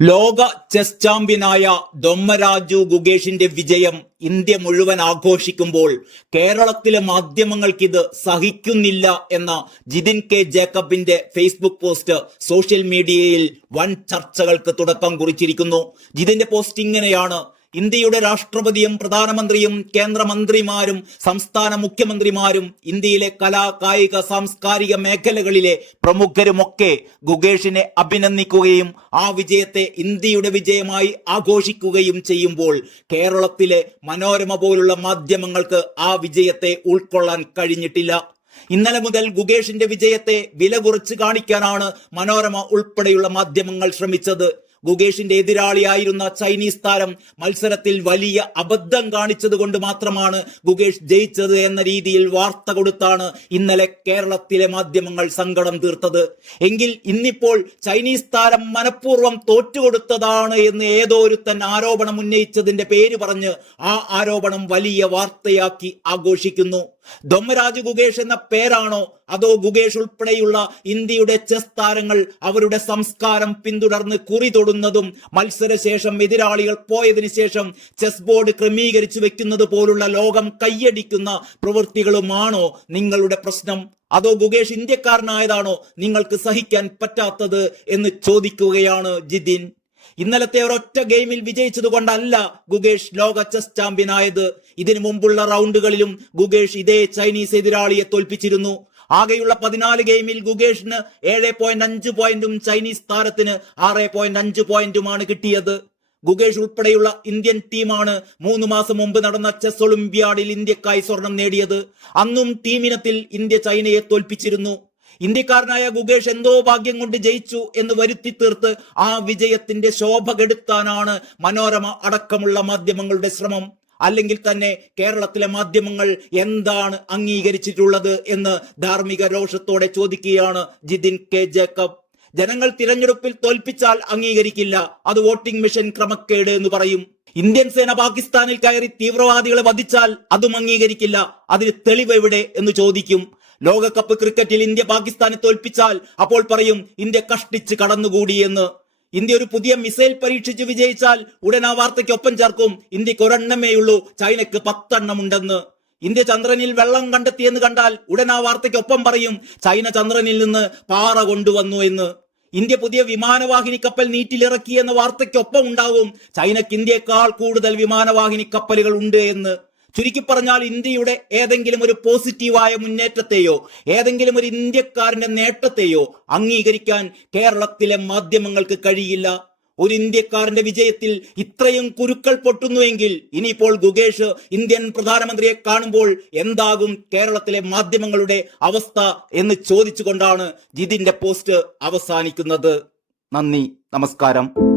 ലോക ചെസ് ചാമ്പ്യനായ ദൊമ്മരാജു ഗുഗേഷിന്റെ വിജയം ഇന്ത്യ മുഴുവൻ ആഘോഷിക്കുമ്പോൾ കേരളത്തിലെ മാധ്യമങ്ങൾക്ക് ഇത് സഹിക്കുന്നില്ല എന്ന ജിതിൻ കെ ജേക്കബിന്റെ ഫേസ്ബുക്ക് പോസ്റ്റ് സോഷ്യൽ മീഡിയയിൽ വൻ ചർച്ചകൾക്ക് തുടക്കം കുറിച്ചിരിക്കുന്നു. ജിതിന്റെ പോസ്റ്റ് ഇങ്ങനെയാണ്. ഇന്ത്യയുടെ രാഷ്ട്രപതിയും പ്രധാനമന്ത്രിയും കേന്ദ്രമന്ത്രിമാരും സംസ്ഥാന മുഖ്യമന്ത്രിമാരും ഇന്ത്യയിലെ കലാ കായിക സാംസ്കാരിക മേഖലകളിലെ പ്രമുഖരുമൊക്കെ ഗുഗേഷിനെ അഭിനന്ദിക്കുകയും ആ വിജയത്തെ ഇന്ത്യയുടെ വിജയമായി ആഘോഷിക്കുകയും ചെയ്യുമ്പോൾ കേരളത്തിലെ മനോരമ പോലുള്ള മാധ്യമങ്ങൾക്ക് ആ വിജയത്തെ ഉൾക്കൊള്ളാൻ കഴിഞ്ഞിട്ടില്ല. ഇന്നലെ മുതൽ ഗുഗേഷിന്റെ വിജയത്തെ വില കുറച്ച് കാണിക്കാനാണ് മനോരമ ഉൾപ്പെടെയുള്ള മാധ്യമങ്ങൾ ശ്രമിച്ചത്. ഗുഗേഷിന്റെ എതിരാളിയായിരുന്ന ചൈനീസ് താരം മത്സരത്തിൽ വലിയ അബദ്ധം കാണിച്ചതുകൊണ്ട് മാത്രമാണ് ഗുഗേഷ് ജയിച്ചത് എന്ന രീതിയിൽ വാർത്ത കൊടുത്താണ് ഇന്നലെ കേരളത്തിലെ മാധ്യമങ്ങൾ സങ്കടം തീർത്തത്. എങ്കിൽ ഇന്നിപ്പോൾ ചൈനീസ് താരം മനഃപൂർവം തോറ്റുകൊടുത്തതാണ് എന്ന് ഏതോ ഒരുത്തൻ ആരോപണം ഉന്നയിച്ചതിന്റെ പേര് പറഞ്ഞ് ആ ആരോപണം വലിയ വാർത്തയാക്കി ആഘോഷിക്കുന്നു. ദൊമ്മരാജ് ഗുഗേഷ് എന്ന പേരാണോ? അതോ ഗുഗേഷ് ഉൾപ്പെടെയുള്ള ഇന്ത്യയുടെ ചെസ് താരങ്ങൾ അവരുടെ സംസ്കാരം പിന്തുടർന്ന് കുറി തൊടുന്നതും മത്സരശേഷം എതിരാളികൾ പോയതിനു ശേഷം ചെസ് ബോർഡ് ക്രമീകരിച്ചു വെക്കുന്നത് പോലുള്ള ലോകം കൈയടിക്കുന്ന പ്രവൃത്തികളുമാണോ നിങ്ങളുടെ പ്രശ്നം? അതോ ഗുഗേഷ് ഇന്ത്യക്കാരനായതാണോ നിങ്ങൾക്ക് സഹിക്കാൻ പറ്റാത്തത് എന്ന് ചോദിക്കുകയാണ് ജിതിൻ. ഇന്നലത്തെ ഒരൊറ്റ ഗെയിമിൽ വിജയിച്ചത് കൊണ്ടല്ല ഗുഗേഷ് ലോക ചെസ് ചാമ്പ്യനായത് ഇതിനു മുമ്പുള്ള റൗണ്ടുകളിലും ഗുഗേഷ് ഇതേ ചൈനീസ് എതിരാളിയെ തോൽപ്പിച്ചിരുന്നു. ആകെയുള്ള പതിനാല് ഗെയിമിൽ ഗുഗേഷിന് ഏഴ് പോയിന്റ് അഞ്ച് പോയിന്റും ചൈനീസ് താരത്തിന് ആറ് പോയിന്റ് അഞ്ച് പോയിന്റുമാണ് കിട്ടിയത്. ഗുഗേഷ് ഉൾപ്പെടെയുള്ള ഇന്ത്യൻ ടീമാണ് മൂന്ന് മാസം മുമ്പ് നടന്ന ചെസ് ഒളിമ്പ്യാഡിൽ ഇന്ത്യക്കായി സ്വർണം നേടിയത്. അന്നും ടീമിനത്തിൽ ഇന്ത്യ ചൈനയെ തോൽപ്പിച്ചിരുന്നു. ഇന്ത്യക്കാരനായ ഗുഗേഷ് എന്തോ ഭാഗ്യം കൊണ്ട് ജയിച്ചു എന്ന് വരുത്തി തീർത്ത് ആ വിജയത്തിന്റെ ശോഭ കെടുത്താനാണ് മനോരമ അടക്കമുള്ള മാധ്യമങ്ങളുടെ ശ്രമം. അല്ലെങ്കിൽ തന്നെ കേരളത്തിലെ മാധ്യമങ്ങൾ എന്താണ് അംഗീകരിച്ചിട്ടുള്ളത് എന്ന് ധാർമ്മിക രോഷത്തോടെ ചോദിക്കുകയാണ് ജിതിൻ കെ ജേക്കബ്. ജനങ്ങൾ തിരഞ്ഞെടുപ്പിൽ തോൽപ്പിച്ചാൽ അംഗീകരിക്കില്ല. അത് വോട്ടിംഗ് മെഷീൻ ക്രമക്കേട് എന്ന് പറയും. ഇന്ത്യൻ സേന പാകിസ്ഥാനിൽ കയറി തീവ്രവാദികളെ വധിച്ചാൽ അതും അംഗീകരിക്കില്ല. അതിന് തെളിവ് എവിടെ എന്ന് ചോദിക്കും. ലോകകപ്പ് ക്രിക്കറ്റിൽ ഇന്ത്യ പാകിസ്ഥാനെ തോൽപ്പിച്ചാൽ അപ്പോൾ പറയും ഇന്ത്യ കഷ്ടിച്ച് കടന്നുകൂടിയെന്ന് ഇന്ത്യ ഒരു പുതിയ മിസൈൽ പരീക്ഷിച്ച് വിജയിച്ചാൽ ഉടൻ ആ വാർത്തയ്ക്ക് ഒപ്പം ചേർക്കും ഇന്ത്യയ്ക്ക് ഒരെണ്ണമേ ഉള്ളൂ ചൈനക്ക് പത്തെണ്ണം ഉണ്ടെന്ന്. ഇന്ത്യ ചന്ദ്രനിൽ വെള്ളം കണ്ടെത്തിയെന്ന് കണ്ടാൽ ഉടൻ ആ വാർത്തയ്ക്ക് ഒപ്പം പറയും ചൈന ചന്ദ്രനിൽ നിന്ന് പാറ കൊണ്ടുവന്നു എന്ന്. ഇന്ത്യ പുതിയ വിമാനവാഹിനി കപ്പൽ നീറ്റിലിറക്കി എന്ന വാർത്തയ്ക്കൊപ്പം ഉണ്ടാവും ചൈനക്ക് ഇന്ത്യയെക്കാൾ കൂടുതൽ വിമാനവാഹിനി കപ്പലുകൾ ഉണ്ട് എന്ന്. ചുരുക്കി പറഞ്ഞാൽ ഇന്ത്യയുടെ ഏതെങ്കിലും ഒരു പോസിറ്റീവായ മുന്നേറ്റത്തെയോ ഏതെങ്കിലും ഒരു ഇന്ത്യക്കാരന്റെ നേട്ടത്തെയോ അംഗീകരിക്കാൻ കേരളത്തിലെ മാധ്യമങ്ങൾക്ക് കഴിയില്ല. ഒരു ഇന്ത്യക്കാരന്റെ വിജയത്തിൽ ഇത്രയും കുരുക്കൾ പൊട്ടുന്നുവെങ്കിൽ ഇനിയിപ്പോൾ ഗുഗേഷ് ഇന്ത്യൻ പ്രധാനമന്ത്രിയെ കാണുമ്പോൾ എന്താകും കേരളത്തിലെ മാധ്യമങ്ങളുടെ അവസ്ഥ എന്ന് ചോദിച്ചുകൊണ്ടാണ് ജിതിന്റെ പോസ്റ്റ് അവസാനിക്കുന്നത്. നന്ദി നമസ്കാരം.